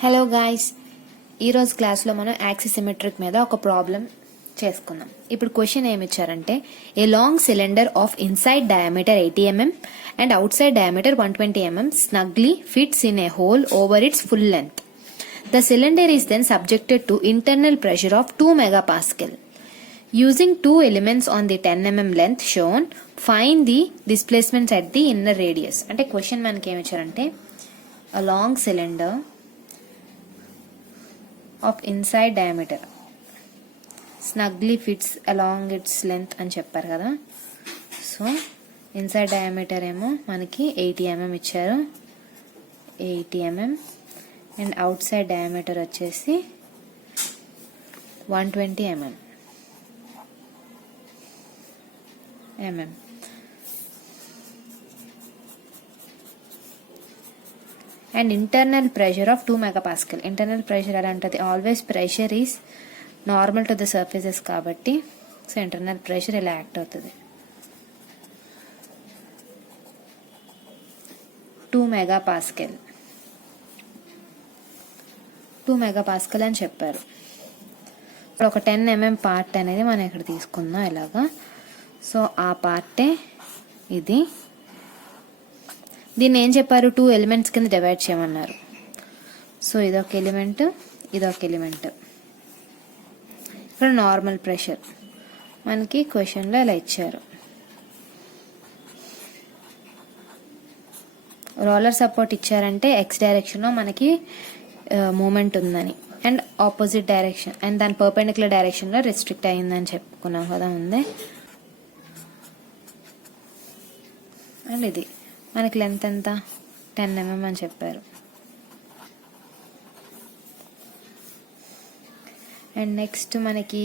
Hello guys, ఈరోజు క్లాస్లో మనం యాక్సిసిమెట్రిక్ మీద ఒక ప్రాబ్లం చేసుకుందాం. ఇప్పుడు క్వశ్చన్ ఏమి ఇచ్చారంటే, a long cylinder of inside diameter 80 mm and out side diameter 120 mm snugly fits in a hole over its full length. The cylinder is then subjected to internal pressure of 2 megapascal. Using two elements on the 10 mm length shown, find the displacements at the inner radius. అంటే question మనకి ఏమి ఇచ్చారంటే, a long cylinder of inside diameter snugly fits along its length అని చెప్పారు కదా. So inside diameter ఏమో మనకి 80 mm ఇచ్చారు, 80 mm, and out side diameter వచ్చేసి 120 mm. And internal pressure of 2 megapascal. Internal pressure ఎలా ఉంటుంది, always pressure is normal to the surfaces కాబట్టి సో ఇంటర్నల్ ప్రెషర్ ఇలా యాక్ట్ అవుతుంది. 2 megapascal అని చెప్పారు. ఇప్పుడు ఒక 10 mm పార్ట్ అనేది మనం ఇక్కడ తీసుకుందాం ఇలాగా. సో ఆ పార్టే ఇది. దీన్ని ఏం చెప్పారు, 2 ఎలిమెంట్స్ కింద డివైడ్ చేయమన్నారు. సో ఇదొక ఎలిమెంట్, ఇదొక ఎలిమెంట్. ఇక్కడ నార్మల్ ప్రెషర్ మనకి క్వశ్చన్లో ఇలా ఇచ్చారు. రోలర్ సపోర్ట్ ఇచ్చారంటే ఎక్స్ డైరెక్షన్లో మనకి మూమెంట్ ఉందని, అండ్ ఆపోజిట్ డైరెక్షన్ అండ్ దాని పర్పెండిక్యులర్ డైరెక్షన్లో రెస్ట్రిక్ట్ అయ్యిందని చెప్పుకున్నాం కదా ముందే. అండ్ ఇది మనకి లెంత్ ఎంత, 10 mm అని చెప్పారు. అండ్ నెక్స్ట్ మనకి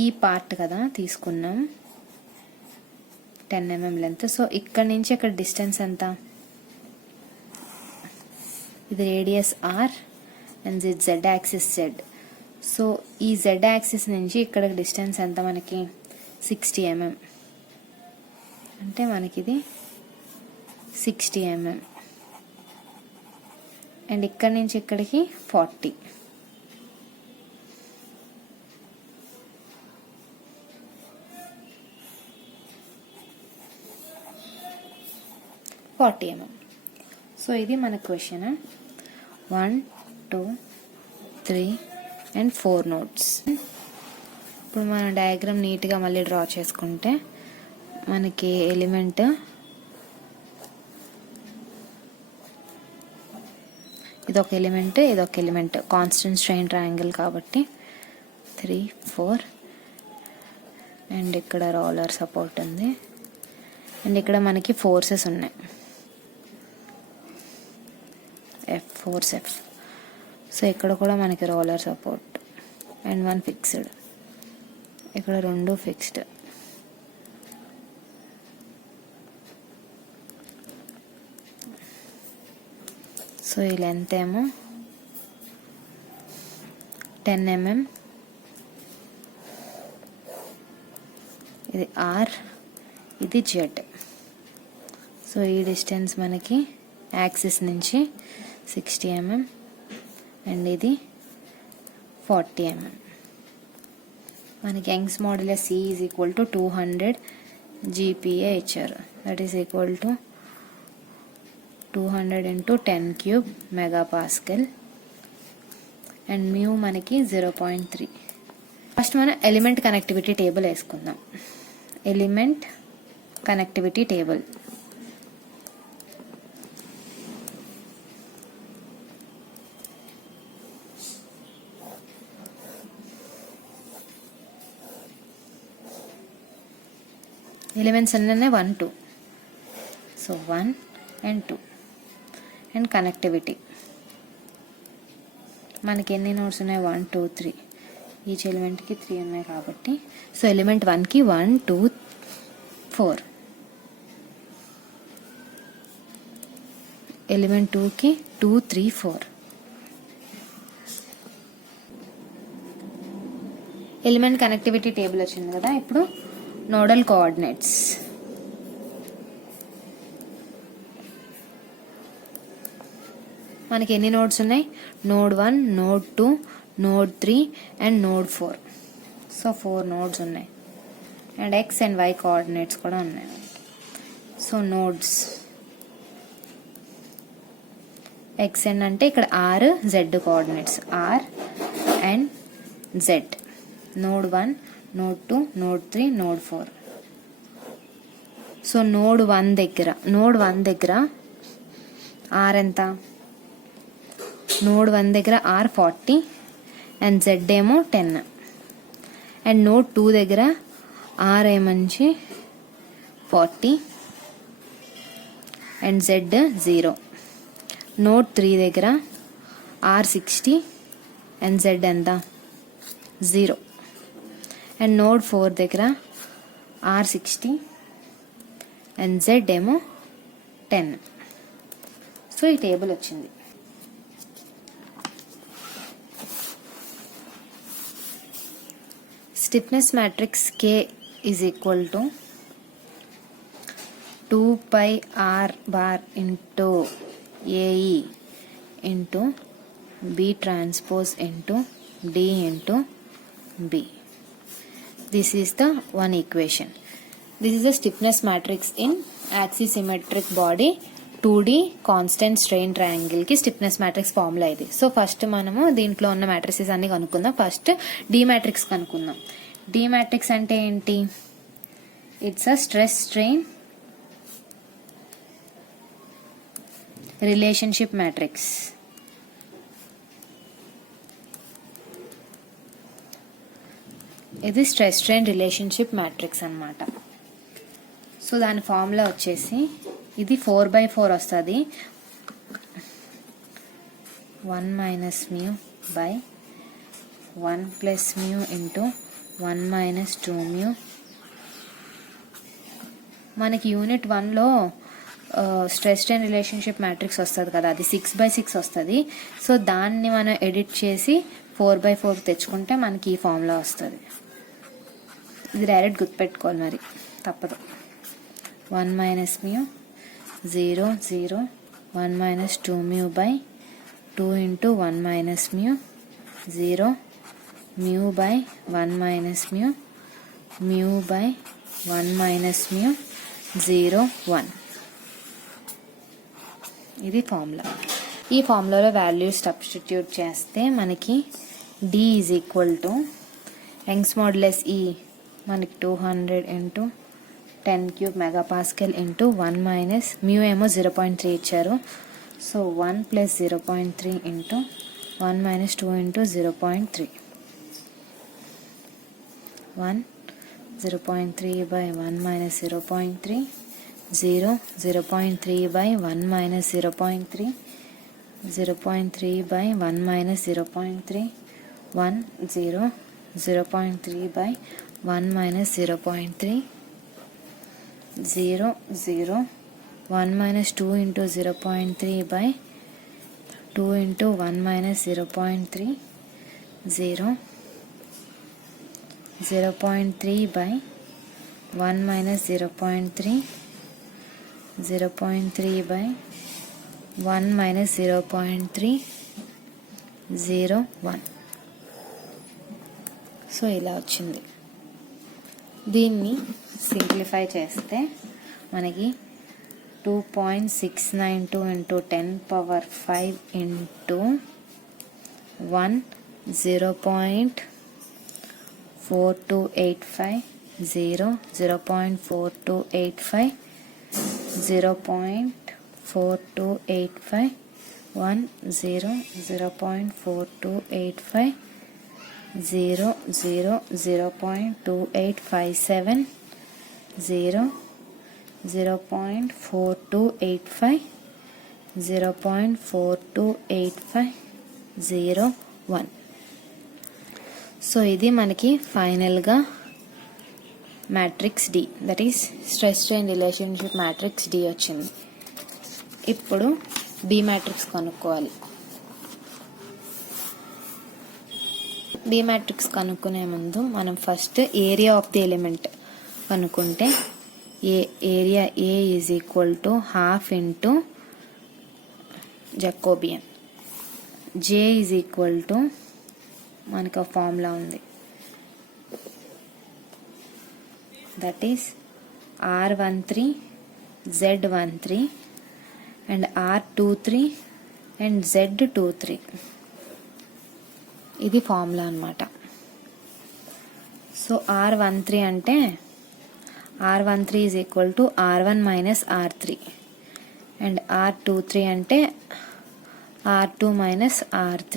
ఈ పార్ట్ కదా తీసుకున్నాం, 10 mm లెంత్. సో ఇక్కడ నుంచి ఇక్కడ డిస్టెన్స్ ఎంత, ఇది radius R and Z axis Z. So ఈ జెడ్ యాక్సిస్ నుంచి ఇక్కడ డిస్టెన్స్ ఎంత మనకి 60 mm. అంటే మనకి ఇది 60 mm. అండ్ ఇక్కడి నుంచి ఇక్కడికి 40. సో ఇది మన క్వశ్చన్. 1, 2, 3 and 4 notes. ఇప్పుడు మన డయాగ్రామ్ నీట్గా మళ్ళీ డ్రా చేసుకుంటే మనకి ఎలిమెంట్ ఇదొక ఎలిమెంట్, ఇదొక ఎలిమెంట్, కాన్స్టెంట్ స్ట్రెయిన్ ట్రయాంగిల్ కాబట్టి 3, 4. అండ్ ఇక్కడ రోలర్ సపోర్ట్ ఉంది, అండ్ ఇక్కడ మనకి ఫోర్సెస్ ఉన్నాయి, ఫోర్స్ F. సో ఇక్కడ కూడా మనకి రోలర్ సపోర్ట్ అండ్ 1 ఫిక్స్డ్, ఇక్కడ 2 ఫిక్స్డ్. సో ఈ లెంత్ ఏమో 10 mm, ఇది ఆర్, ఇది జెడ్. సో ఈ డిస్టెన్స్ మనకి యాక్సిస్ నుంచి 60 mm అండ్ ఇది 40 mm. మనకి Young's modulus C is equal to 200 GPa ఇచ్చారు. That is equal to 200 into 10 cube megapascal and mu మనకి 0.3. ఫస్ట్ మనం ఎలిమెంట్ కనెక్టివిటీ టేబుల్ వేసుకుందాం. Element connectivity table. ఎలిమెంట్స్ అన్నీ 1, 2. So 1 and 2. అండ్ కనెక్టివిటీ మనకి ఎన్ని nodes ఉన్నాయి, 1, 2, 3. ఈచ్ ఎలిమెంట్కి 3 ఉన్నాయి కాబట్టి సో ఎలిమెంట్ 1కి 1, 2, 4. ఎలిమెంట్ 2కి 2, 3, 4. ఎలిమెంట్ కనెక్టివిటీ టేబుల్ వచ్చింది కదా. ఇప్పుడు నోడల్ కోఆర్డినేట్స్. మనకి ఎన్ని నోడ్స్ ఉన్నాయి? Node 1, node 2, node 3 and node 4. So 4 nodes ఉన్నాయి and x and y coordinates కూడా ఉన్నాయి. సో నోడ్స్ x అండ్ అంటే ఇక్కడ r z coordinates r and z. Node 1, node 2, node 3, node 4. So node 1 దగ్గర r ఎంత? నోడ్ 1 దగ్గర r 40 and z ఏమో 10. And node 2 దగ్గర r ఏమంచి 40 అండ్ z 0. నోడ్ 3 దగ్గర r 60 అండ్ z ఎంత? 0. అండ్ నోడ్ 4 దగ్గర r 60 అండ్ z ఏమో 10. So ఈ టేబుల్ వచ్చింది. Stiffness matrix K is equal to 2 pi r bar into AE into B transpose into D into B. This is the one equation. This is the stiffness matrix in axisymmetric body 2D constant strain triangle కి stiffness matrix formula ఇది. So first మనము దీంట్లో ఉన్న matrixes అన్ని కనుక్కుందాం. First D matrix కనుక్కుందాం. D matrix అంటే ఏంటి? It's a stress strain relationship matrix. ఇది స్ట్రెస్ స్ట్రెయిన్ రిలేషన్షిప్ మ్యాట్రిక్స్ అన్నమాట. సో దాని ఫార్ములా వచ్చేసి ఇది 4/4 వస్తుంది. 1 minus mu by 1 plus mu into 1 minus 2 mu. మనకి యూనిట్ 1లో స్ట్రెస్ స్ట్రెయిన్ రిలేషన్షిప్ మ్యాట్రిక్స్ వస్తుంది కదా, అది 6/6 వస్తుంది. సో దాన్ని మనం ఎడిట్ చేసి 4/4 తెచ్చుకుంటే మనకి ఈ ఫార్ములా వస్తుంది. ఇది డైరెక్ట్ గుర్తుపెట్టుకోవాలి, మరి తప్పదు. 1 minus mu 0 0 1 minus 2 mu by 2 into 1 minus mu 0 mu by 1 minus mu mu by 1 minus mu 0 1. ఇది ఫార్ములా. ఈ ఫార్ములాలో వాల్యూస్ సబ్స్టిట్యూట్ చేస్తే మనకి D is equal to Young's modulus E మనకి 200 into 10 cube megapascal into 1 minus mu ఏమో 0.3 ఇచ్చారు. So 1 plus 0.3 into 1 minus 2 into 0.3. 1 0.3 by 1 minus 0.3 0 0.3 by 1 minus 0.3 0.3 by 1 minus 0.3 1 0 0.3 by 1 minus 0.3 0 0 1 minus 2 into 0.3 by 2 into 1 minus 0.3 0 0.3 by 1 minus 0.3 0.3 by 1 minus 0.3 0 1. So ఇలా వచ్చింది. దీన్ని simplify చేస్తే మనకి 2.692 into 10 power 5 into 1 0.4285 0 0.4285 0.4285 1 0 0.4285 0 0 0.2857 0 0.4285 0.4285 0 1. So ఇది మనకి ఫైనల్గా matrix D, that is stress strain relationship matrix D వచ్చింది. ఇప్పుడు డి మ్యాట్రిక్స్ కనుక్కోవాలి. డి మ్యాట్రిక్స్ కనుక్కునే ముందు మనం first area of the element కనుక్కుంటే area A is equal to half into Jacobian. J is equal to మనకు ఆ ఫార్ములా ఉంది, that is R13 Z13 and R23 and Z23. ఇది ఫార్ములా అన్నమాట. సో R13 అంటే R13 is equal to R1 minus R3 and R23 అంటే R2 minus R3.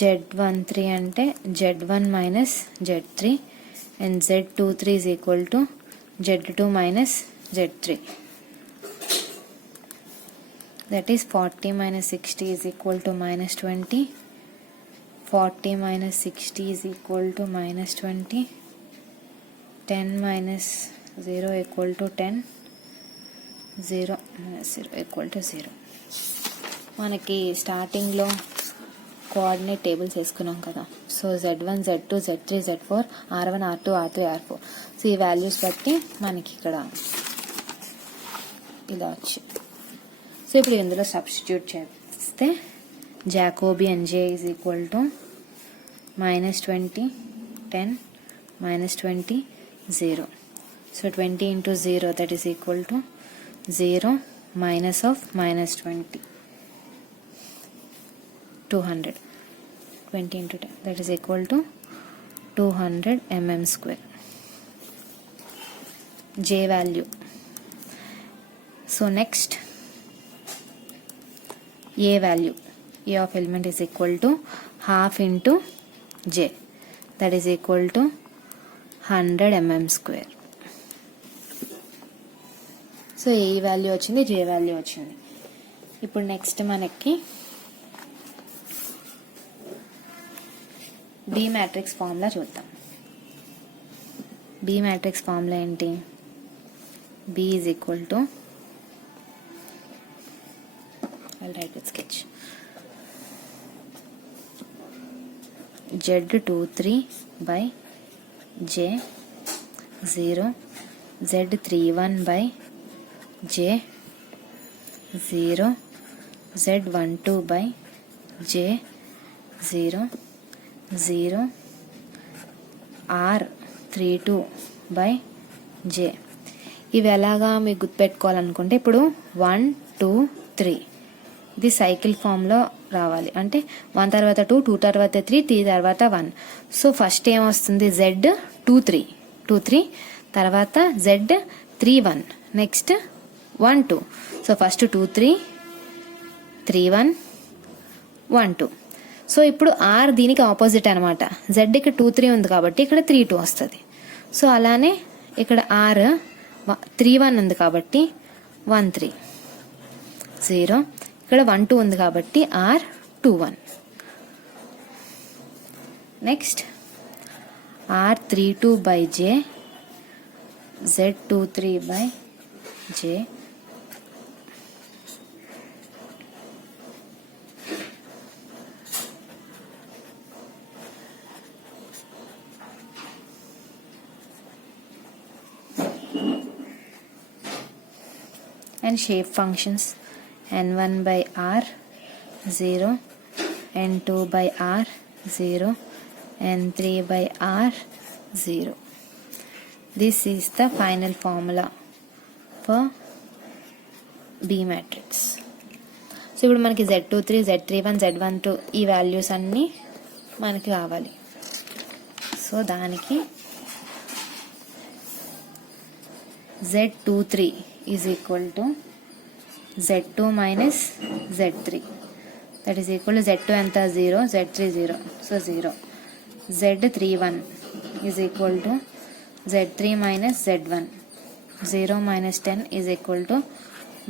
Z13 అంటే Z1 minus Z3 and Z23 is equal to Z2 minus Z3. That is 40 minus 60 is equal to minus 20. 40 minus 60 is equal to minus 20. 10 minus 0 equal to 10. 0 minus 0 equal to 0. మనకి స్టార్టింగ్లో coordinate tables వేసుకున్నాం కదా. So Z1 Z2 Z3 Z4 R1 R2 R3 R4. So ఈ values బట్టి మనకి ఇక్కడ ఇలా వచ్చి, సో ఇప్పుడు ఇందులో సబ్స్టిట్యూట్ చేస్తే Jacobian J is equal to -20 10 -20 0. So 20 into 0 that is equal to 0 minus of -20 200. 20 into 10 that is equal to 200 mm square. J value. So next A value. A of element is equal to half into J, that is equal to 100 mm square. So A value వచ్చింది, J value వచ్చింది. ఇప్పుడు next మనకి B matrix formula చూద్దాం. B matrix formula ఏంటి? B is equal to, I'll write with sketch, Z23 by J 0 Z31 by J 0 Z12 by J 0 0 R32 by J. ఇవి ఎలాగా మీకు గుర్తుపెట్టుకోవాలనుకుంటే ఇప్పుడు 1 2 3 ఇది సైకిల్ ఫామ్లో రావాలి. అంటే 1 తర్వాత 2 2 తర్వాత 3 3 తర్వాత 1. సో ఫస్ట్ ఏమొస్తుంది? Z23 తర్వాత Z31 next 1 2. So first 2 3 3 1 1 2. So ఇప్పుడు R దీనికి ఆపోజిట్ అనమాట. Z ఇక్కడ 2 3 ఉంది కాబట్టి ఇక్కడ 3 2 వస్తుంది. సో అలానే ఇక్కడ R 3 1 ఉంది కాబట్టి 1 3 0. ఇక్కడ 1 2 ఉంది కాబట్టి R 2 1. Next R32 by J Z23 by J and shape functions n1 by R 0, n2 by R 0, n3 by R 0. This is the final formula for B matrix. So ఇప్పుడు మనకి Z23 Z31 Z12 ఈ values అన్నీ మనకి కావాలి. So దానికి Z23 is equal to Z2 minus Z3, that is equal to Z2 anta 0 Z3 0, so 0. Z31 is equal to Z3 minus Z1, 0 minus 10 is equal to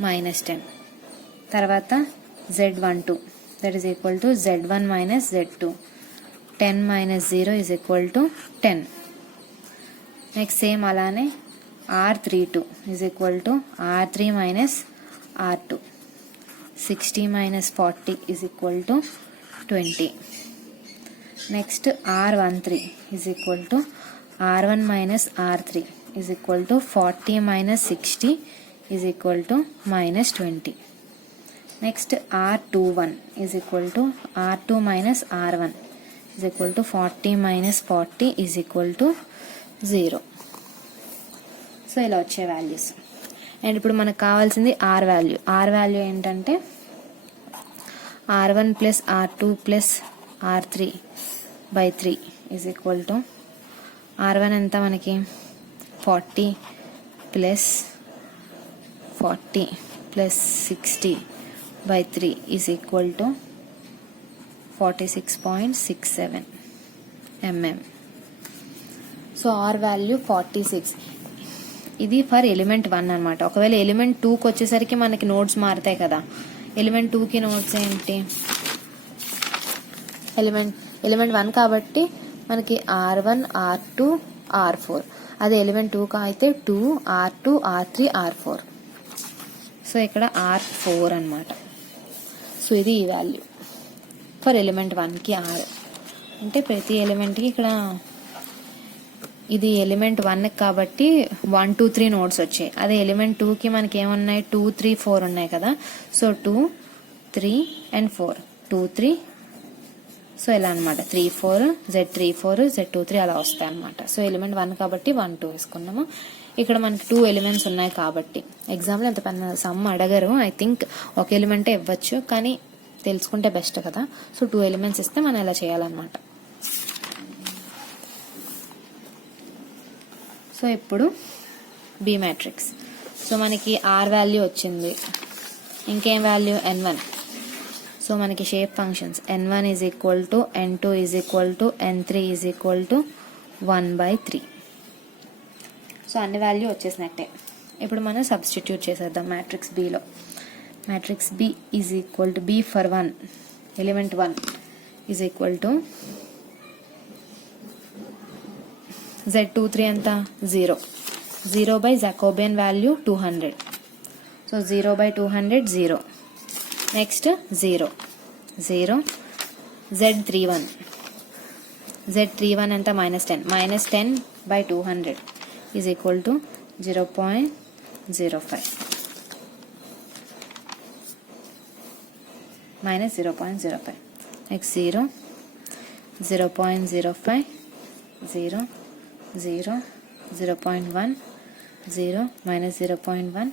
minus 10. Tarvata Z12, that is equal to Z1 minus Z2, 10 minus 0 is equal to 10. Next same alane R32 is equal to R3 minus R2, 60 minus 40 is equal to 20. Next R13 is equal to R1 minus R3 is equal to 40 minus 60 is equal to minus 20. Next R21 is equal to R2 minus R1 is equal to 40 minus 40 is equal to 0. So ఇలా వచ్చే values. And ఇప్పుడు మనకు కావాల్సింది are value. Are value ఏంటంటే R1 plus R2 plus R3 by 3 is equal to R1 ఎంత మనకి 40 plus 40 plus 60 by 3 is equal to 46.67 mm. So R value 46. ఇది for element 1 అనమాట. ఒకవేళ ఎలిమెంట్ 2కి వచ్చేసరికి మనకి నోడ్స్ మారుతాయి కదా. ఎలిమెంట్ 2కి నోడ్స్ ఏంటి, ఎలిమెంట్ 1 కాబట్టి మనకి R1 R2 R4. అదే ఎలిమెంట్ 2 అయితే 2 R2 R3 R4. సో ఇక్కడ R4 అనమాట. సో ఇది ఈ వాల్యూ ఫర్ ఎలిమెంట్ 1కి R. అంటే ప్రతి ఎలిమెంట్కి ఇక్కడ ఇది ఎలిమెంట్ 1 కాబట్టి 1 2 3 నోడ్స్ వచ్చాయి. అదే ఎలిమెంట్ 2కి మనకి ఏమున్నాయి 2 3 4 ఉన్నాయి కదా. So 2 3 and 4 2 3. సో ఇలా అనమాట 3 4 Z34 Z23 అలా వస్తాయి అనమాట. సో ఎలిమెంట్ 1 కాబట్టి 1 2 వేసుకున్నాము. ఇక్కడ మనకి 2 ఎలిమెంట్స్ ఉన్నాయి కాబట్టి ఎగ్జామ్లో ఎంత పెద్ద సమ్ అడగరు. ఐ థింక్ ఒక ఎలిమెంటే ఇవ్వచ్చు, కానీ తెలుసుకుంటే బెస్ట్ కదా. సో 2 ఎలిమెంట్స్ ఇస్తే మనం ఇలా చేయాలన్నమాట. సో ఇప్పుడు బి మ్యాట్రిక్స్. సో మనకి ఆర్ వాల్యూ వచ్చింది, ఇంకేం వాల్యూ n1. సో మనకి shape functions n1 is equal to n2 is equal to n3 is equal to 1/3. So అన్ని వాల్యూ వచ్చేసినట్టే. ఇప్పుడు మనం సబ్స్టిట్యూట్ చేసేద్దాం మ్యాట్రిక్స్ బిలో. Matrix B is equal to B for 1 element 1 is equal to Z23 ఎంత 0 by Jacobian value 200. So 0/200 0. Next 0 Z31 ఎంత -10 -10/200 is equal to 0.05 minus 0.05. Next 0 0.05 0 0 0.1 0 minus 0.1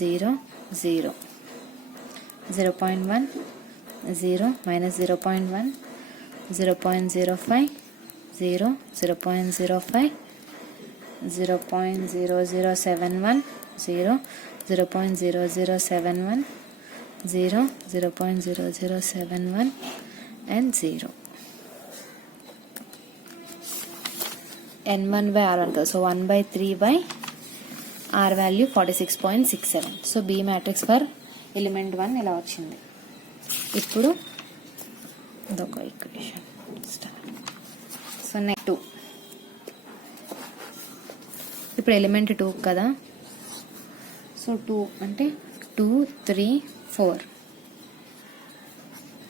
0 0 0.1 0 minus 0.1 0.05 0 0.05 0.0071 0 0.0071 0 0.0071 and 0. n1 by r1 కదా. So 1/3 by r value 46.67. So B matrix for element 1 ఇలా వచ్చింది. ఇప్పుడు ఇదొక equation. So next 2. ఇప్పుడు element 2 కదా. So 2 అంటే 2 3 4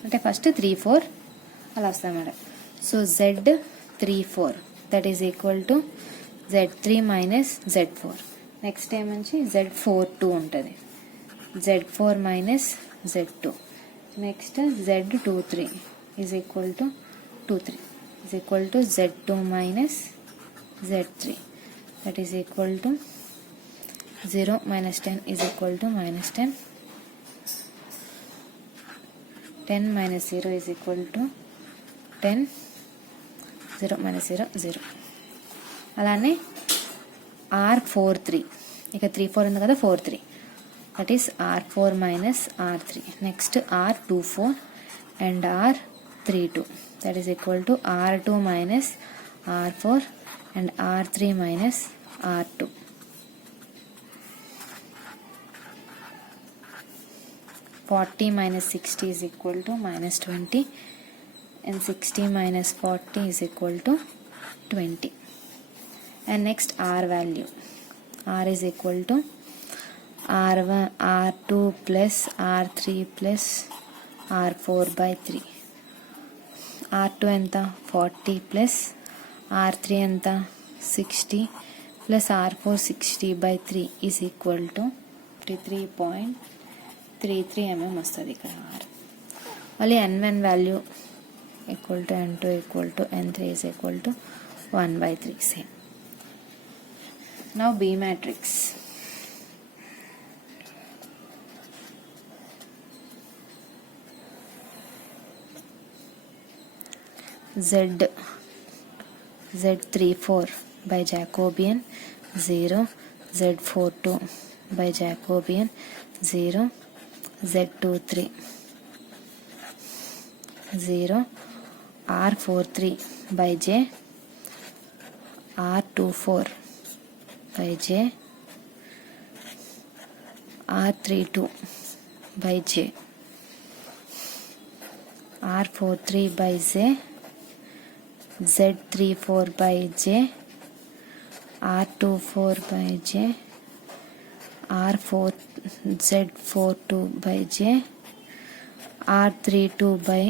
అంటే ఫస్ట్ 3 4 అలా వస్తాయి madam. So Z34 that is equal to Z3 minus Z4. Next ఏమంచి Z42 ఉంటుంది, Z4 minus Z2. Next Z23 is equal to 23 is equal to Z2 minus Z3. that is equal to 0 minus 10 is equal to minus 10. 10 minus 0 is equal to 10. 0 minus 0 0. అలానే R43 ఇక 3 4 ఉంది కదా 4 3 that is R4 minus R3. next R24 and R32 that is equal to R2 minus R4 and R3 minus R2. (40 minus 60 is equal to minus 20 and 60 minus 40 is equal to 20. And next R value. R is equal to R1 R2 plus R3 plus R4 by 3. R2 ఎంత 40 plus R3 ఎంత 60 plus R4 60 by 3 is equal to 53.8 33 mm వస్తుంది ఇక్కడ r. మళ్ళీ n1 value equal to n2 equal to n3 is equal to 1/3 same. Now B matrix. Z34 by Jacobian 0, Z42 by Jacobian 0, Z23 0, R43 by J, R24 by J, R32 by J, R43 by Z, Z34 by J, R24 by J, Z42 by J, R32 by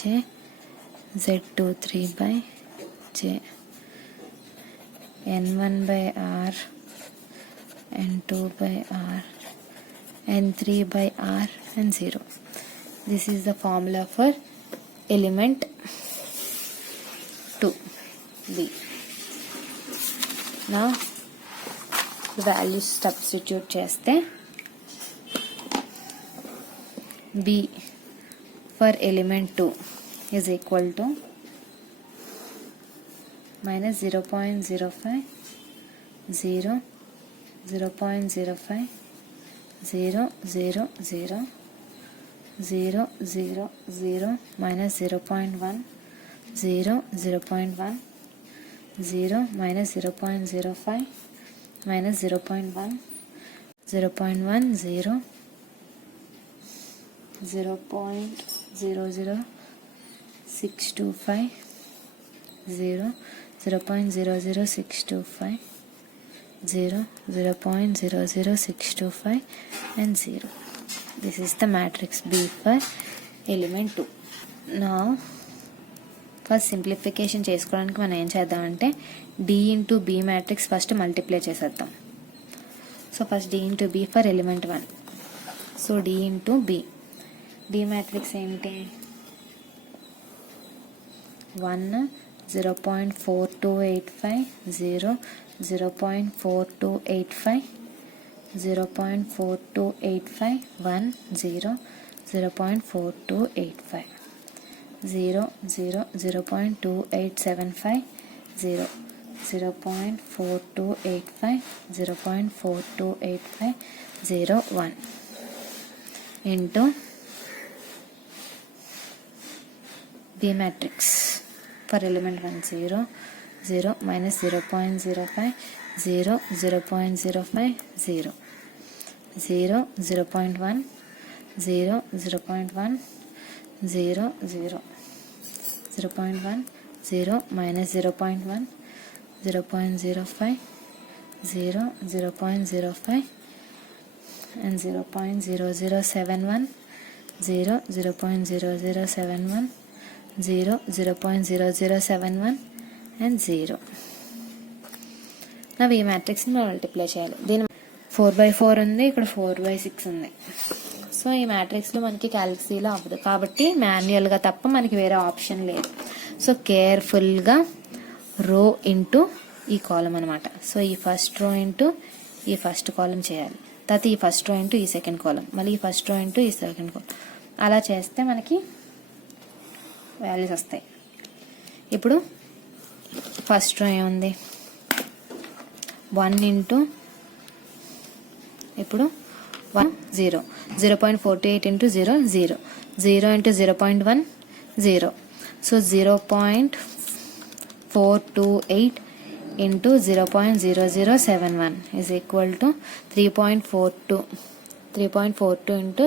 J, Z23 by J, N1 by R, N2 by R, N3 by R and 0. This is the formula for element 2B. Now values substitute చేస్తే B for element 2 is equal to minus 0.05 0 0.05 0 0 0 0 0 0 minus 0.1 0 0.1 0 minus 0.05 minus 0.1 0.1 0 0.00625 0 0.00625 0 0.00625 and 0. This is the matrix B for element 2. Now first simplification చేసుకోవడానికి మనం ఏం చేద్దామంటే D into B matrix first multiply చేసేద్దాం. So first D into B for element 1. So D into B. D matrix ఏంటి? 1 0.4285 0 0.4285 0.4285 1 0 0.4285 0 0 0.2875 0 0.4285 0.4285 0 1 into B matrix for element 1 0 0 minus 0.05 0 0.05 0 0 0.1 0 0.1 0 0 0.1 0 minus 0.1 0.05 0 0.05 and 0.0071 0 0.0071 0 0.0071 and 0. now ఈ మ్యాట్రిక్స్ని మనం multiply చేయాలి. దీని 4/4 ఉంది, ఇక్కడ 4/6 ఉంది. సో ఈ మ్యాట్రిక్స్లో మనకి క్యాలిక్సీలో అవ్వదు కాబట్టి మాన్యువల్గా తప్ప మనకి వేరే ఆప్షన్ లేదు. సో కేర్ఫుల్గా రో ఇంటూ ఈ కాలం అనమాట. సో ఈ ఫస్ట్ రో ఇంటూ ఈ ఫస్ట్ కాలం చేయాలి, తర్వాత ఈ ఫస్ట్ రో ఇంటూ ఈ సెకండ్ కాలం, మళ్ళీ ఈ ఫస్ట్ రో ఇంటూ ఈ సెకండ్ కాలం. అలా చేస్తే మనకి వాల్యూస్ వస్తాయి. ఇప్పుడు ఫస్ట్ రో ఏముంది? 1 ఇంటూ ఇప్పుడు 1 0 0.48 into 0 0 0 into 0.1 0. So 0.428 into 0.0071 is equal to 3.42 into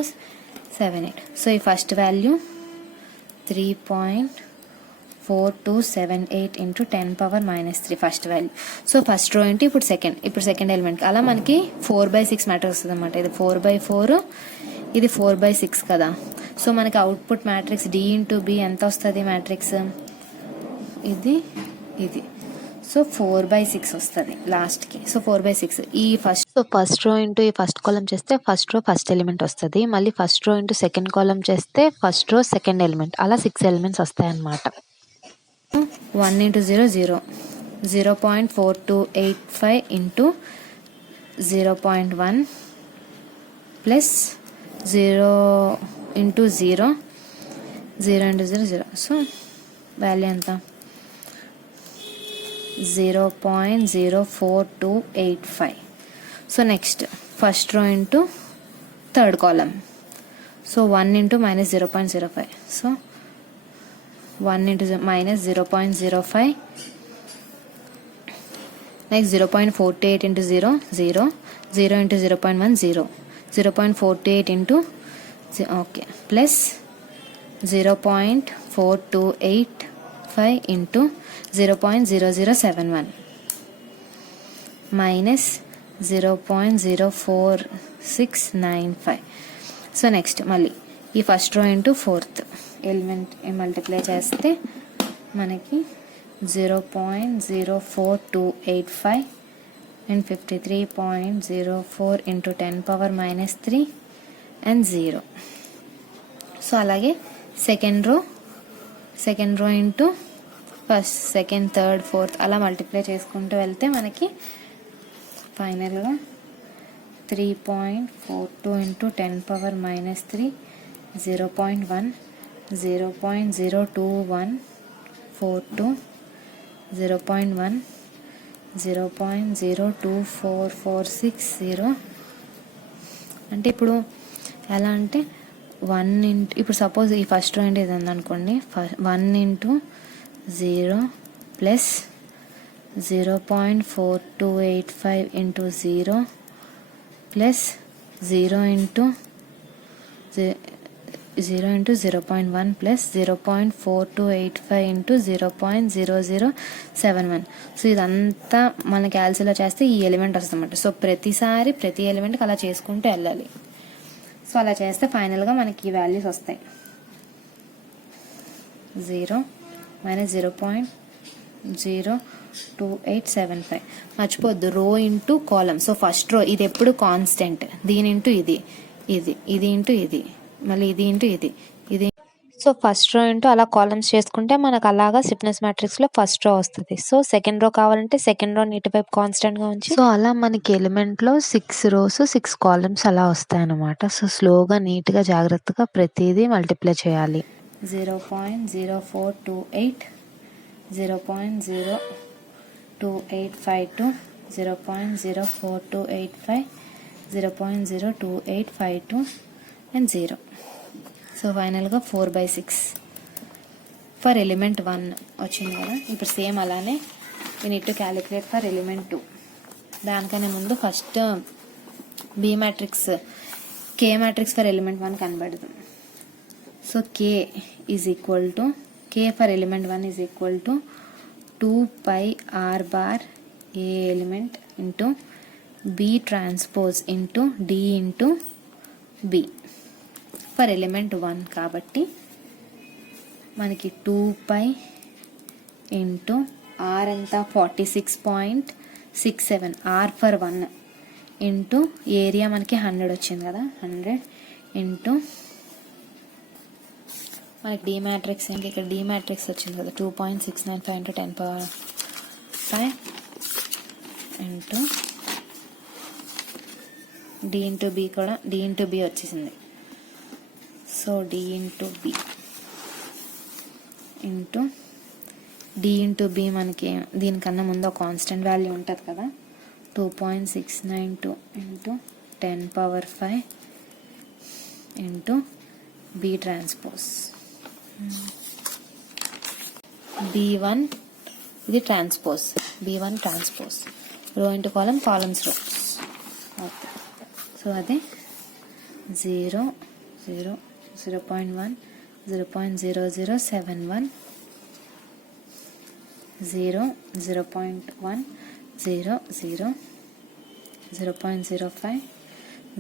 78. So ఈ first value 3.4278 into 10 power minus 3 first value. So first రో ఏంటి? ఇప్పుడు సెకండ్ ఎలిమెంట్. అలా మనకి 4/6 మ్యాట్రిక్స్ వస్తుంది అనమాట. ఇది 4/4, ఇది 4/6 కదా. సో మనకి output matrix D into B ఎంత వస్తుంది మ్యాట్రిక్స్? ఇది సో 4/6 వస్తుంది లాస్ట్కి. సో 4/6 ఈ first. So first row into ఈ ఫస్ట్ కాలం చేస్తే ఫస్ట్ రో ఫస్ట్ ఎలిమెంట్ వస్తుంది. మళ్ళీ ఫస్ట్ రో ఇంటూ సెకండ్ కాలం చేస్తే ఫస్ట్ రో సెకండ్ ఎలిమెంట్, అలా 6 ఎలిమెంట్స్ వస్తాయి అన్నమాట. 1 into 0 0, 0.4285 into 0.1 plus 0 into 0, 0 into 0 0. So value ఎంత? 0.04285. So next first row into third కాలం. So 1 into minus 0.05. So 1 into minus 0.05. Next 0.48 into 0 0, 0 into 0.1 0, 0.48 into okay plus 0.4285 into 0.0071 minus 0.04695. So next మళ్ళీ ఈ first row into fourth element multiply చేస్తే మనకి 0.04285 and 53.04 into 10 power minus 3 and 0. So అలాగే second row into first, second, third, fourth అలా multiply చేసుకుంటూ వెళ్తే మనకి ఫైనల్గా 3.42 into 10 power minus 3, 0.1, 0.02142, 0.1, 0.024460. అంటే ఇప్పుడు ఎలా అంటే 1 into, ఇప్పుడు సపోజ్ ఈ ఫస్ట్ రో అంటే ఇది ఉందనుకోండి, 1 into 0 plus 0.4285 into 0 plus 0 into 0.1 plus 0.4285 into 0.0071. So ఇదంతా మన క్యాల్సిలో చేస్తే ఈ ఎలిమెంట్ వస్తుందన్నమాట. సో ప్రతిసారి ప్రతి ఎలిమెంట్కి అలా చేసుకుంటూ వెళ్ళాలి. సో అలా చేస్తే ఫైనల్గా మనకి ఈ వాల్యూస్ వస్తాయి. 0 minus 0.02875. మర్చిపోద్దు రో ఇంటూ కాలం. సో ఫస్ట్ రో ఇది ఎప్పుడు కాన్స్టెంట్, దీని ఇంటూ ఇది, ఇది ఇంటూ ఇది, మళ్ళీ ఇది ఇంటూ ఇది. సో ఫస్ట్ రో ఇంటూ అలా కాలమ్స్ చేసుకుంటే మనకు అలాగా స్టిఫ్నెస్ మ్యాట్రిక్స్ లో ఫస్ట్ రో వస్తుంది. సో సెకండ్ రో కావాలంటే సెకండ్ రో ఇటువైపు కాన్స్టెంట్ గా ఉంచి, సో అలా మనకి ఎలిమెంట్ లో 6 rows 6 కాలమ్స్ అలా వస్తాయి అన్నమాట. సో స్లోగా నీట్ గా జాగ్రత్తగా ప్రతిదీ మల్టిప్లై చేయాలి. 0.0428, 0.02852, 0.04285, 0.02852 and 0. సో ఫైనల్గా 4/6 ఫర్ ఎలిమెంట్ 1 వచ్చింది కదా. ఇప్పుడు సేమ్ అలానే we need to calculate for element 2. దానికన్నా ముందు first B matrix, K matrix for element 1 కనబడదు. So K for element 1 is equal to 2 r bar A element into B transpose into D into B for element 1. కాబట్టి మనకి 2 into are ఎంత 46.67 are for 1 into area మనకి 100 వచ్చింది కదా, 100 into మనకి D matrix ఇంకా ఇక్కడ డి మ్యాట్రిక్స్ వచ్చింది కదా 2.695 ఇంటూ 10⁵ ఇంటూ డి ఇంటూ బి కూడా డి ఇంటూ బి వచ్చేసింది. So D into B into D into B మనకి దీనికన్నా ముందు కాన్స్టెంట్ వాల్యూ ఉంటుంది కదా 2.692 into 10⁵ into B transpose B1 ఇది transpose B1 transpose rho into column columns రో. ఓకే సో అదే 0 0 0.1 0.0071 0 0.1 0 0 0.05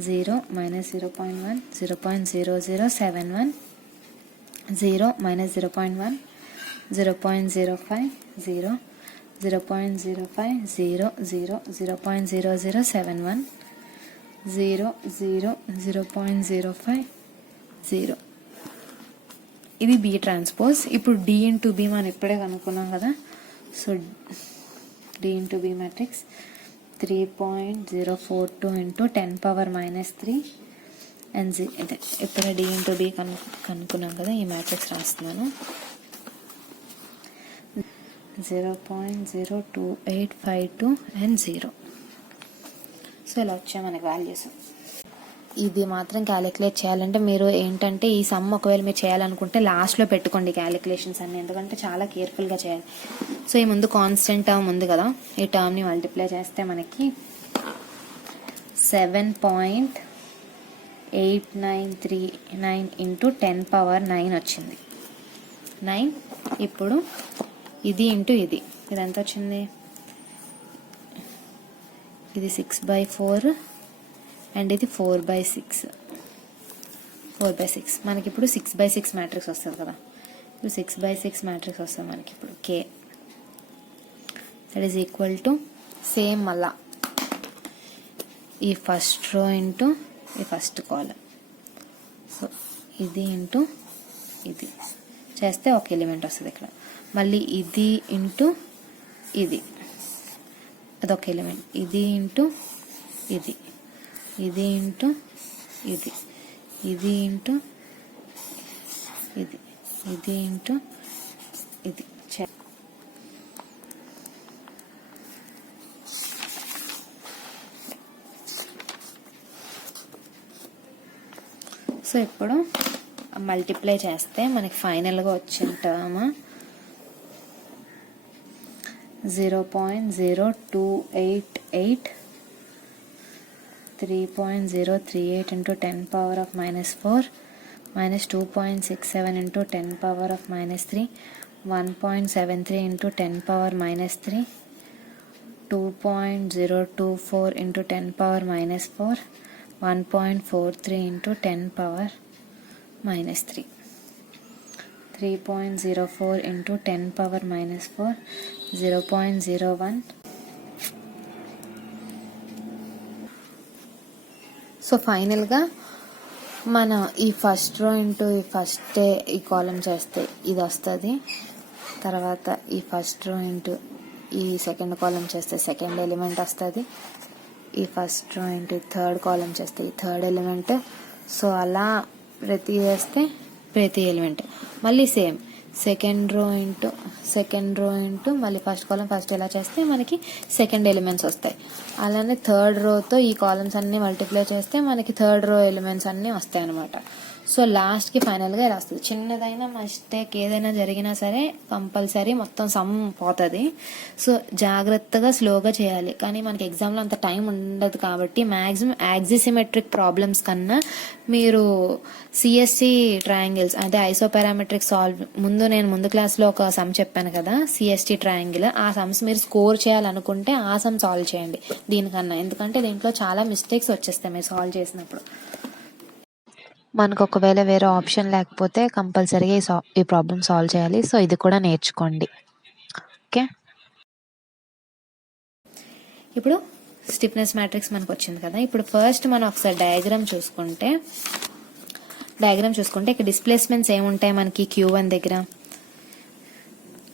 0 minus 0.1 0.0071 0 minus 0.1 0.05 0 0.05 0 0 0.0071 0 0 0.05 0. ఇది బి ట్రాన్స్పోజ్. ఇప్పుడు డి ఇంటూ బి మనం ఇప్పుడే కనుక్కున్నాం కదా. So D into B matrix 3.042 into 10⁻³ and ఇదే ఇప్పుడే డి ఇంటూ బి కనుక్కున్నాం కదా. ఈ మ్యాట్రిక్స్ రాస్తున్నాను. 0.02852 అండ్ 0. సో ఇలా వచ్చాయి మనకి వాల్యూస్. ఇది మాత్రం క్యాలిక్యులేట్ చేయాలంటే మీరు ఏంటంటే ఈ సమ్ ఒకవేళ మీరు చేయాలనుకుంటే లాస్ట్లో పెట్టుకోండి క్యాలిక్యులేషన్స్ అన్ని, ఎందుకంటే చాలా కేర్ఫుల్గా చేయాలి. సో ఈ ముందు కాన్స్టెంట్ టర్మ్ ఉంది కదా, ఈ టర్మ్ని మల్టిప్లై చేస్తే మనకి 7.8939 ఇంటూ 10⁻9 వచ్చింది. 9. ఇప్పుడు ఇది ఇంటూ ఇది ఎంత వచ్చింది? ఇది 6/4 అండ్ ఇది 4/6. మనకి ఇప్పుడు 6/6 మ్యాట్రిక్స్ వస్తుంది కదా. ఇప్పుడు 6/6 మ్యాట్రిక్స్ వస్తుంది మనకి ఇప్పుడు K. That is equal to same మళ్ళా ఈ ఫస్ట్ రో ఇంటూ ఈ ఫస్ట్ కాలం. సో ఇది ఇంటూ ఇది చేస్తే ఒక ఎలిమెంట్ వస్తుంది ఇక్కడ. మళ్ళీ ఇది ఇంటూ ఇది అదొక ఎలిమెంట్. ఇది ఇంటూ ఇది, ఇది ఇంటూ ఇది, ఇది ఇంటూ ఇది, ఇది ఇంటూ ఇది. సో ఇప్పుడు మల్టిప్లై చేస్తే మనకి ఫైనల్గా వచ్చిన term 0.0288 3.038 into 10⁻⁻4 minus 2.67 into 10⁻⁻3 1.73 into 10⁻⁻3 2.024 into 10⁻⁻4 1.43 into 10⁻⁻3 3.04 into 10⁻⁻4 0.01. So ఫైనల్గా మన ఈ ఫస్ట్ రో ఇంటూ ఈ ఫస్ట్ ఈ కాలం చేస్తే ఇది వస్తుంది. తర్వాత ఈ ఫస్ట్ రో ఇంటూ ఈ సెకండ్ కాలం చేస్తే సెకండ్ ఎలిమెంట్ వస్తుంది. ఈ ఫస్ట్ రో ఇంటూ థర్డ్ కాలం చేస్తే ఈ థర్డ్ ఎలిమెంట్. సో అలా ప్రతి చేస్తే ప్రతి ఎలిమెంట్ మళ్ళీ సేమ్ సెకండ్ రో ఇంటూ మళ్ళీ ఫస్ట్ కాలం ఫస్ట్ ఇలా చేస్తే మనకి సెకండ్ ఎలిమెంట్స్ వస్తాయి. అలానే థర్డ్ రోతో ఈ కాలమ్స్ అన్ని మల్టిప్లై చేస్తే మనకి థర్డ్ రో ఎలిమెంట్స్ అన్నీ వస్తాయి అనమాట. సో లాస్ట్కి ఫైనల్గా ఇలా వస్తుంది. చిన్నదైనా మిస్టేక్ ఏదైనా జరిగినా సరే కంపల్సరీ మొత్తం సమ్ పోతుంది. సో జాగ్రత్తగా స్లోగా చేయాలి. కానీ మనకి ఎగ్జామ్లో అంత టైం ఉండదు కాబట్టి మ్యాక్సిమం యాక్సిసిమెట్రిక్ ప్రాబ్లమ్స్ కన్నా మీరు సిఎస్సి ట్రయాంగిల్స్ అంటే ఐసోపారామెట్రిక్ సాల్వ్ నేను ముందు క్లాస్లో ఒక సమ్ చెప్పాను కదా సిఎస్టి ట్రయాంగిల్, ఆ సమ్స్ మీరు స్కోర్ చేయాలనుకుంటే ఆ సమ్ సాల్వ్ చేయండి దీనికన్నా. ఎందుకంటే దీంట్లో చాలా మిస్టేక్స్ వచ్చేస్తాయి మీరు సాల్వ్ చేసినప్పుడు. మనకు ఒకవేళ వేరే ఆప్షన్ లేకపోతే కంపల్సరీగా ఈ ప్రాబ్లమ్ సాల్వ్ చేయాలి. సో ఇది కూడా నేర్చుకోండి. ఓకే, ఇప్పుడు స్టిఫ్నెస్ మ్యాట్రిక్స్ మనకు వచ్చింది కదా. ఇప్పుడు ఫస్ట్ మనం ఒకసారి డయాగ్రామ్ చూసుకుంటే ఇక్కడ డిస్ప్లేస్మెంట్స్ ఏముంటాయి మనకి Q1 దగ్గర,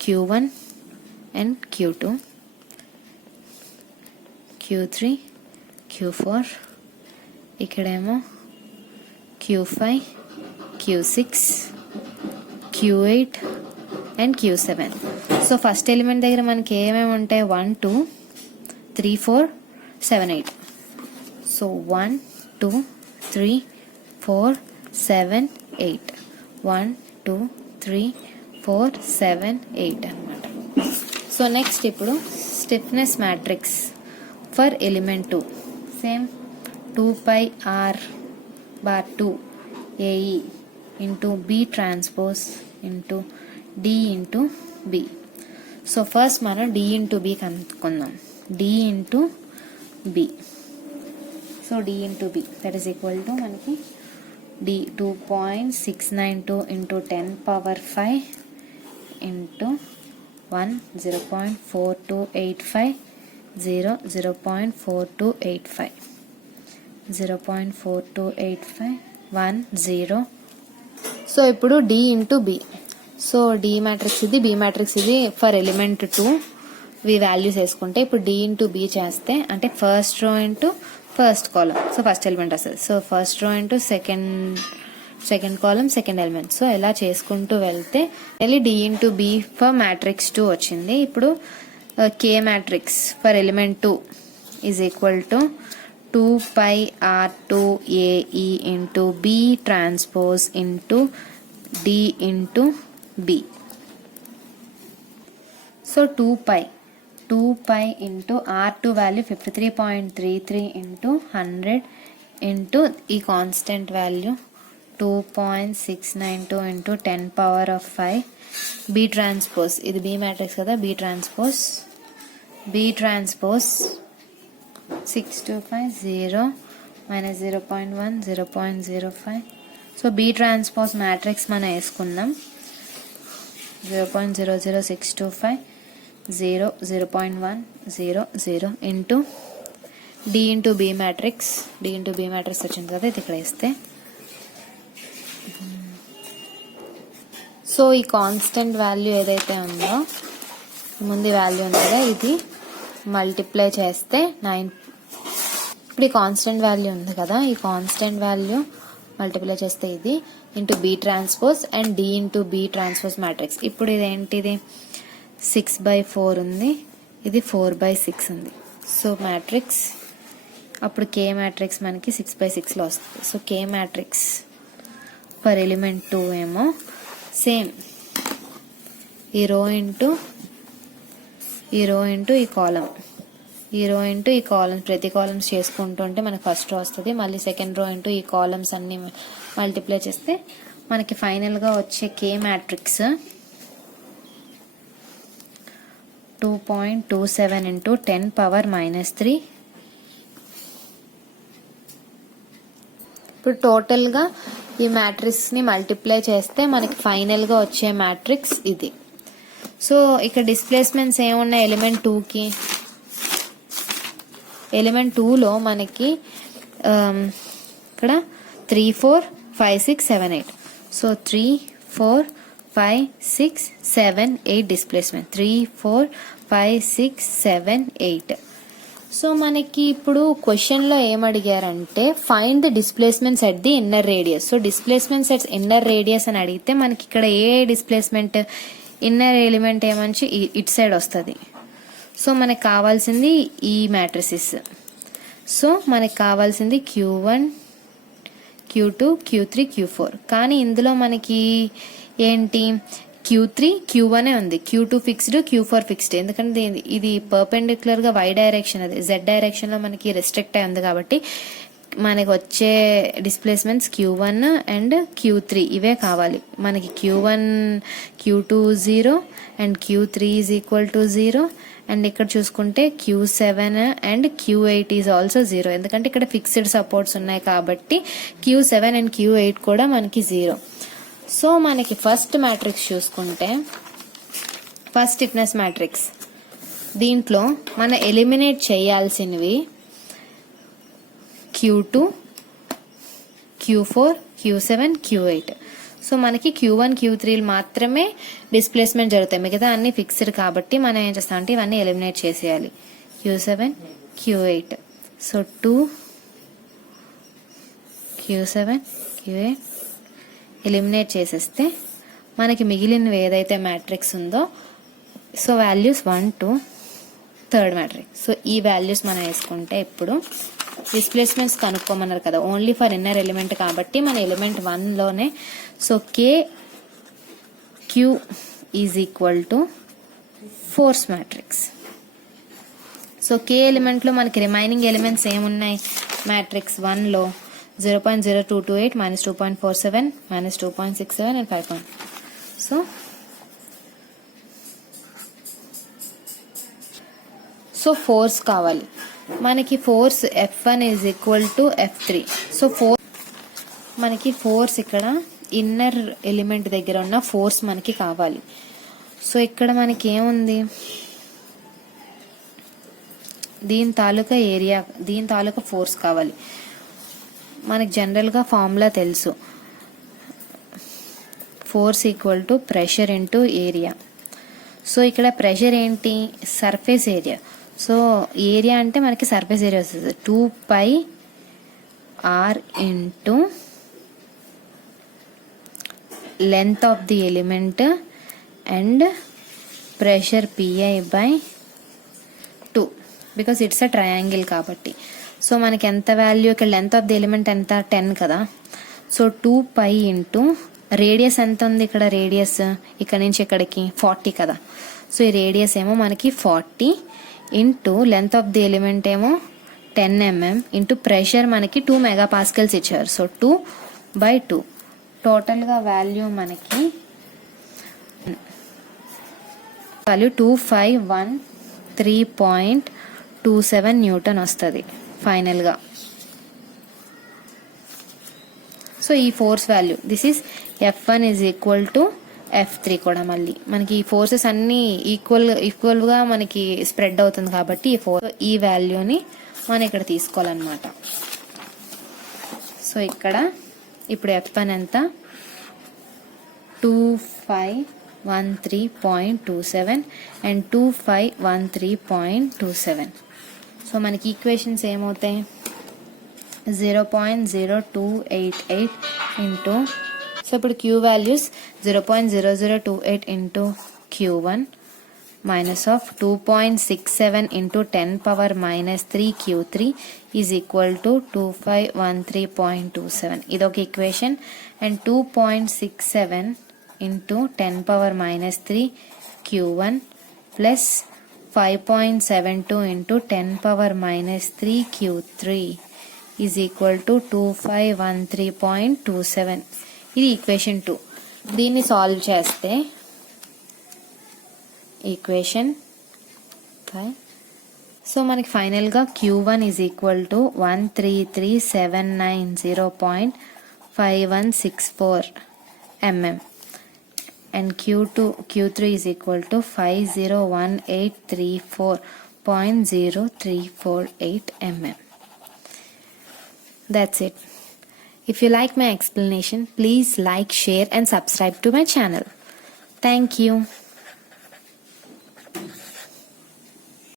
Q1 and Q2, Q3, Q4, ఇక్కడేమో Q5, Q6, Q8 and Q7. So first element దగ్గర మనకి ఏమేమి ఉంటాయి 1 2 3 4 7 8. సో 1 2 3 4 7 8 1 2 3 4 7 8 అన్నమాట. సో నెక్స్ట్ ఇప్పుడు stiffness matrix for element 2 same 2πr/2 AE into B transpose into D into B. So first మనం D into B కనుక్కుందాం. D into B. So D into B that is equal to మనకి D 2.692 into 10⁻5 into 1 0.4285 0 0.4285 0.4285 1 0. So ఇప్పుడు D into B. So D matrix ఇది, B matrix ఇది. For element 2 వి values వేసుకుంటే ఇప్పుడు D into B చేస్తే అంటే first row into first column, so first element వస్తుంది. So first row into second column second element. So ఇలా చేసుకుంటూ వెళ్తే మళ్ళీ D into B for matrix 2 వచ్చింది. ఇప్పుడు K matrix for element 2 is equal to 2 pi R2AE into B transpose into D into B. So 2 pi into R2 value 53.33 into 100 into ఈ constant value 2.692 into 10 power of 5 B transpose. ఇది B matrix కదా, B transpose 6250 minus 0.1 0.05. So B transpose matrix మనం వేసుకుందాం. 0.00625 0 0.1 0 0 into D into B matrix. D into B matrix వచ్చింది కదా, ఇది ఇక్కడ వేస్తే సో ఈ కాన్స్టెంట్ వాల్యూ ఏదైతే ఉందో ముందు వాల్యూ ఉంది కదా, ఇది మల్టిప్లై చేస్తే 9. ఇప్పుడు ఈ కాన్స్టెంట్ వాల్యూ ఉంది కదా, ఈ కాన్స్టెంట్ వాల్యూ మల్టిప్లై చేస్తే ఇది into B transpose and D into B transpose matrix. ఇప్పుడు ఇది ఏంటిది 6/4 ఉంది, ఇది 4/6 ఉంది. సో మ్యాట్రిక్స్ అప్పుడు కే మ్యాట్రిక్స్ మనకి 6/6లో వస్తుంది. So K matrix for element 2 ఏమో సేమ్ ఈ రో ఇంటూ ఈ కాలం, ఈ రో ఇంటూ ఈ కాలమ్స్, ప్రతి కాలమ్స్ చేసుకుంటుంటే మనకి ఫస్ట్ రో వస్తుంది. మళ్ళీ సెకండ్ రో ఇంటూ ఈ కాలమ్స్ అన్ని మల్టిప్లై చేస్తే మనకి ఫైనల్గా వచ్చే కే మ్యాట్రిక్స్ 2.27 ఇంటూ 10 పవర్ -3. ఇప్పుడు టోటల్గా ఈ మ్యాట్రిక్స్ని మల్టిప్లై చేస్తే మనకి ఫైనల్గా వచ్చే మ్యాట్రిక్స్ ఇది. సో ఇక్కడ డిస్ప్లేస్మెంట్స్ ఏమున్నాయి ఎలిమెంట్ 2కి, ఎలిమెంట్ 2లో మనకి ఇక్కడ 3 4 5 6 7 8. So 3 4 5 6 7 8 displacement 3 4 5 6 7 8. సో మనకి ఇప్పుడు క్వశ్చన్లో ఏమడిగారంటే find the displacements at the inner radius. So displacements at inner radius అని అడిగితే మనకి ఇక్కడ ఏ డిస్ప్లేస్మెంట్ ఇన్నర్ ఎలిమెంట్ ఏమంచి ఇట్ సైడ్ వస్తుంది. సో మనకి కావాల్సింది ఈ మ్యాట్రిసెస్. సో మనకి కావాల్సింది Q1 Q2 Q3 Q4. కానీ ఇందులో మనకి ఏంటి Q3 Q1 ఉంది, Q2 ఫిక్స్డ్ Q4 ఫిక్స్డ్. ఎందుకంటే ఇది పర్పెండిక్యులర్గా y డైరెక్షన్, అది z డైరెక్షన్లో మనకి రెస్ట్రిక్ట్ అయి ఉంది కాబట్టి మనకి వచ్చే డిస్ప్లేస్మెంట్స్ Q1 అండ్ Q3 ఇవే కావాలి మనకి. Q1 Q2 0 and Q3 is equal to 0. And ఇక్కడ చూసుకుంటే Q7 and Q8 is also 0. ఎందుకంటే ఇక్కడ ఫిక్స్డ్ సపోర్ట్స్ ఉన్నాయి కాబట్టి Q7 అండ్ Q8 కూడా మనకి 0. సో మనకి ఫస్ట్ మ్యాట్రిక్స్ చూసుకుంటే ఫస్ట్ స్టిఫ్నెస్ మ్యాట్రిక్స్, దీంట్లో మనం ఎలిమినేట్ చేయాల్సినవి Q2 Q4 Q7 Q8. So మనకి Q1 Q3 మాత్రమే డిస్ప్లేస్మెంట్ జరుగుతాయి, మిగతా అన్ని ఫిక్స్డ్ కాబట్టి మనం ఏం చేస్తాం అంటే ఇవన్నీ ఎలిమినేట్ చేసేయాలి. Q7 Q8. So 2 Q7 Q8 eliminate చేసేస్తే మనకి మిగిలినవి ఏదైతే మ్యాట్రిక్స్ ఉందో so values 1 2 third matrix. So ఈ వాల్యూస్ మనం వేసుకుంటే ఇప్పుడు డిస్ప్లేస్మెంట్స్ కనుక్కోమన్నారు కదా, ఓన్లీ ఫర్ ఇన్నర్ ఎలిమెంట్ కాబట్టి మన ఎలిమెంట్ 1లోనే. So KQ is equal to force matrix. So K ఎలిమెంట్లో మనకి రిమైనింగ్ ఎలిమెంట్స్ ఏమున్నాయి మ్యాట్రిక్స్ 1లో 0.0228 minus 2.47 minus 2.67 and 5. So force కావాలి మనకి. Force F1 is equal to F3. So మనకి ఫోర్స్ ఇక్కడ ఇన్నర్ ఎలిమెంట్ దగ్గర ఉన్న ఫోర్స్ మనకి కావాలి. సో ఇక్కడ మనకి ఏముంది, దీని తాలూకా ఏరియా, దీని తాలూకా ఫోర్స్ కావాలి. మనకి జనరల్గా ఫార్ములా తెలుసు, force equal to pressure into area. So ఇక్కడ ప్రెషర్ ఏంటి, సర్ఫేస్ ఏరియా. సో ఏరియా అంటే మనకి సర్ఫేస్ ఏరియా వస్తుంది, 2πr into length of the element and pressure PI/2 because it's a triangle కాబట్టి. సో మనకి ఎంత వాల్యూ, ఇక్కడ లెంత్ ఆఫ్ ది ఎలిమెంట్ ఎంత, 10 కదా. సో 2π ఇంటూ రేడియస్ ఎంత ఉంది, ఇక్కడ రేడియస్ ఇక్కడ నుంచి ఇక్కడికి 40 కదా. సో ఈ రేడియస్ ఏమో మనకి 40 into length of the element ఏమో 10 mm ఇంటూ ప్రెషర్ మనకి 2 MPa ఇచ్చారు. సో 2/2 టోటల్గా వాల్యూ మనకి 2513.27 న్యూటన్ వస్తుంది ఫైనల్గా. సో ఈ force value, this is F1 is equal to F3 కూడా మళ్ళీ మనకి ఈ ఫోర్సెస్ అన్నీ ఈక్వల్గా మనకి స్ప్రెడ్ అవుతుంది కాబట్టి ఈ వాల్యూని మనం ఇక్కడ తీసుకోవాలన్నమాట. సో ఇక్కడ ఇప్పుడు F1 ఎంత, 2513.27 అండ్ 2513.27. సో మనకి ఈక్వేషన్స్ ఏమవుతాయి, 0.0288 ఇంటూ, సో ఇప్పుడు Q values 0.0028 into Q1 minus of 2.67 into 10⁻³ Q3 is equal to 2513.27. ఇదొక equation. And 2.67 into 10⁻³ Q1 plus 5.72 into 10⁻³ Q3 is equal to 2513.27. ఇది ఈక్వేషన్ 2. దీన్ని సాల్వ్ చేస్తే ఈక్వేషన్ 5, సో మనకి ఫైనల్గా Q1 is equal to 133,790.5164 mm and Q3 is equal to 501834.0348 mm. That's it. If you like my explanation, please like, share and subscribe to my channel. Thank you.